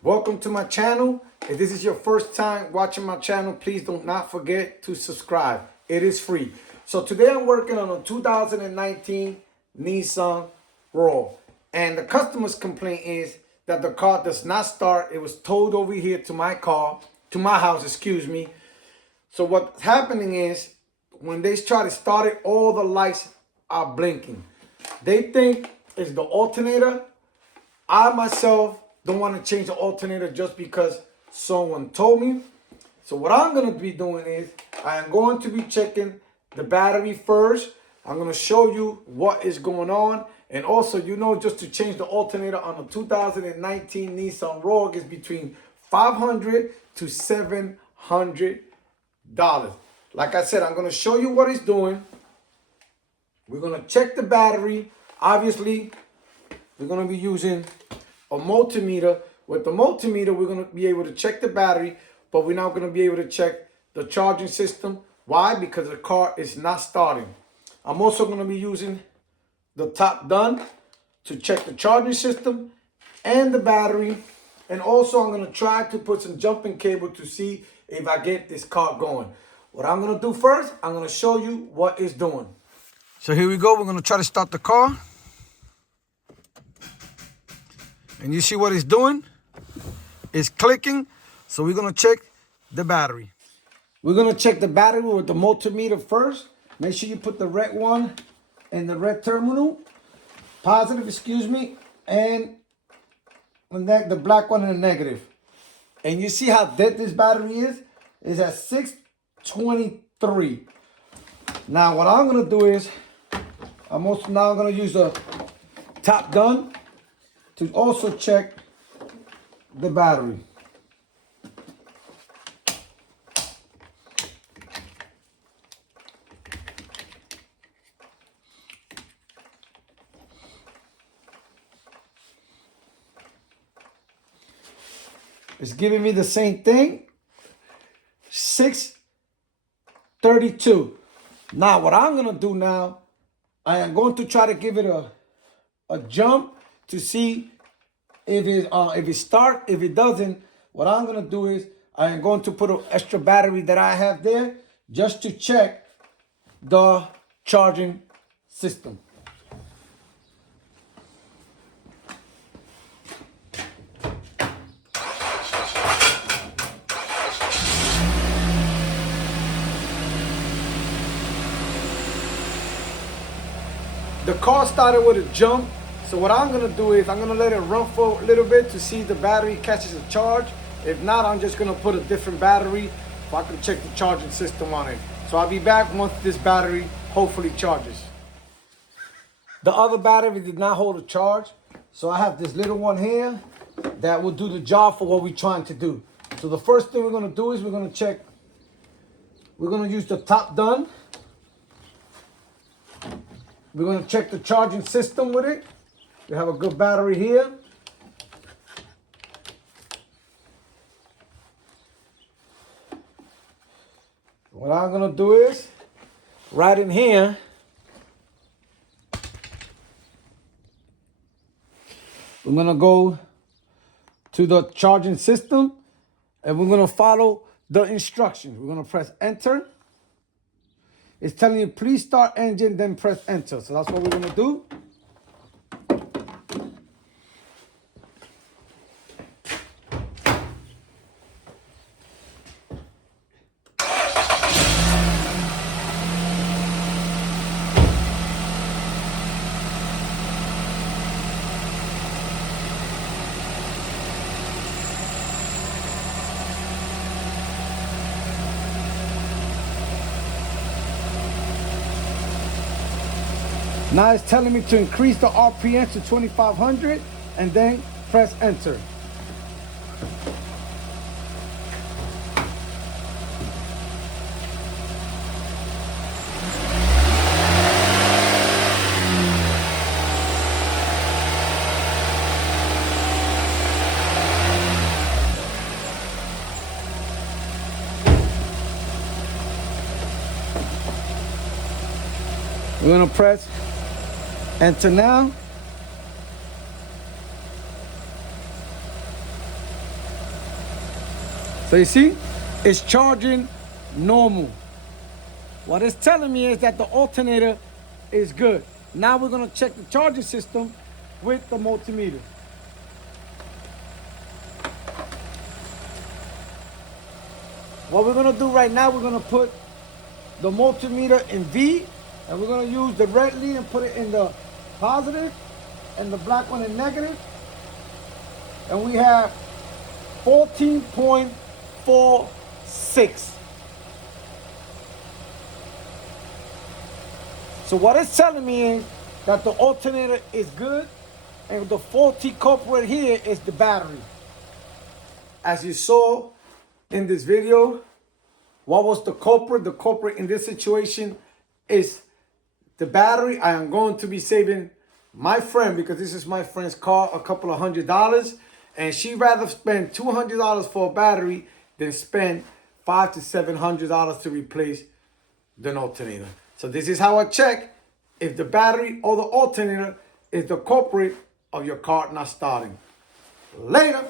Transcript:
Welcome to my channel. If this is your first time watching my channel, please do not forget to subscribe. It is free. So today I'm working on a 2019 Nissan Rogue. And the customer's complaint is that the car does not start. It was towed over here to my house, excuse me. So what's happening is when they try to start it, all the lights are blinking. They think it's the alternator. I myself don't want to change the alternator just because someone told me. So what I'm going to be doing is I am going to be checking the battery first. I'm going to show you what is going on. And also, just to change the alternator on a 2019 Nissan Rogue is between $500 to $700. Like I said, I'm going to show you what it's doing. We're going to check the battery. Obviously, we're going to be using a multimeter. With the multimeter, we're going to be able to check the battery, but we're not going to be able to check the charging system. Why? Because the car is not starting. I'm also going to be using the top done to check the charging system and the battery. And also, I'm going to try to put some jumping cable to see if I get this car going. What I'm going to do first, I'm going to show you what it's doing. So here we go. We're going to try to start the car. And you see what it's doing? It's clicking. So we're going to check the battery. We're going to check the battery with the multimeter first. Make sure you put the red one in the red terminal. Positive, excuse me. And the black one in the negative. And you see how dead this battery is? It's at 623. Now what I'm going to do is, I'm also now going to use a top gun to also check the battery. It's giving me the same thing, 632. Now what I'm gonna do now, I am going to try to give it a jump to see if it starts. If it doesn't, what I'm gonna do is I am going to put an extra battery that I have there just to check the charging system. The car started with a jump. So what I'm gonna do is I'm gonna let it run for a little bit to see if the battery catches a charge. If not, I'm just gonna put a different battery so I can check the charging system on it. So I'll be back once this battery hopefully charges. The other battery did not hold a charge. So I have this little one here that will do the job for what we're trying to do. So the first thing we're gonna do is we're gonna use the top done. We're going to check the charging system with it. We have a good battery here. What I'm going to do is, right in here, we're going to go to the charging system and we're going to follow the instructions. We're going to press enter. It's telling you, please start engine, then press enter. So that's what we're gonna do. Now it's telling me to increase the RPM to 2500 and then press enter. We're gonna press enter now. So you see, it's charging normal. What it's telling me is that the alternator is good. Now we're gonna check the charging system with the multimeter. What we're gonna do right now, we're gonna put the multimeter in V, and we're gonna use the red lead and put it in the positive and the black one in negative. And we have 14.46. So what it's telling me is that the alternator is good, and the faulty culprit here is the battery. As you saw in this video, what was the culprit? The culprit in this situation is the battery. I am going to be saving my friend, because this is my friend's car, a couple of $100, and she'd rather spend $200 for a battery than spend $500 to $700 to replace the alternator. So this is how I check if the battery or the alternator is the culprit of your car not starting. Later.